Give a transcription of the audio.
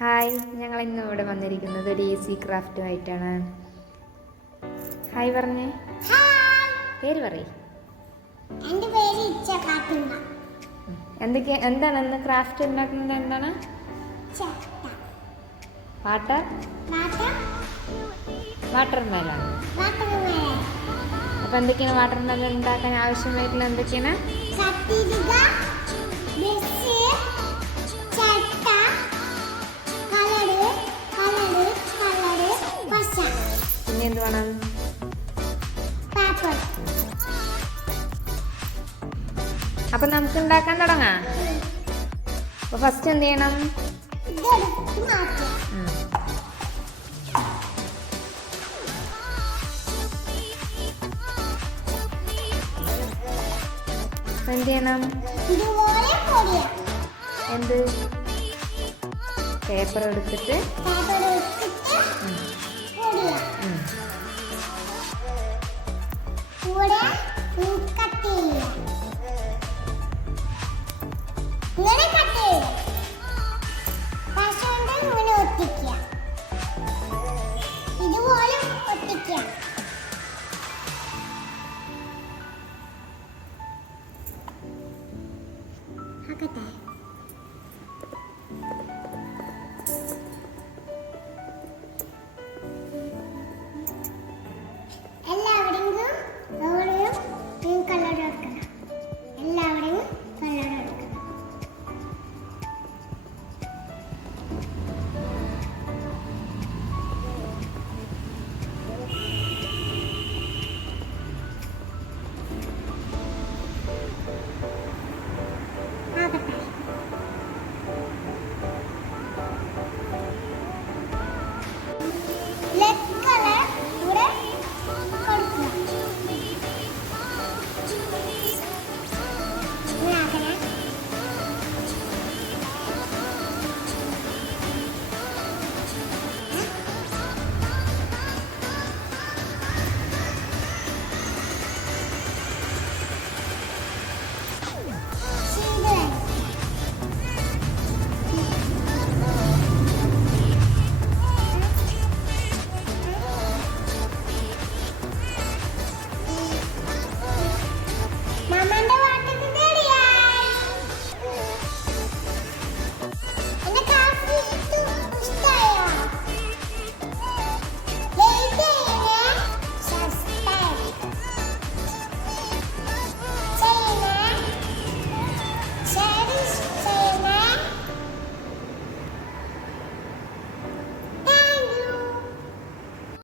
Hi, ഞങ്ങൾ ഇന്ന് ഇവിടെ വന്നിരിക്കുന്നത് ഒരു ഈസി ക്രാഫ്റ്റുമായിട്ടാണ്. ഹായ് പറഞ്ഞേ, പേര് പറയ്. എന്താണ് ഇന്ന് ക്രാഫ്റ്റ് ഉണ്ടാക്കുന്നത്? എന്താണ്? Water melon. അപ്പൊ എന്തൊക്കെയാണ് വാട്ടർ മെലൺ ഉണ്ടാക്കാൻ ആവശ്യമായിട്ടുള്ള എന്തൊക്കെയാണ്? പിന്നെ എന്ത് വേണം? അപ്പൊ നമുക്ക് ഉണ്ടാക്കാൻ തുടങ്ങാം. അപ്പൊ ഫസ്റ്റ് എന്ത് ചെയ്യണം? എന്ത് ചെയ്യണം? എന്ത്? പേപ്പർ എടുത്തിട്ട് ഇങ്ങനെ കട്ട് ചെയ്യാം.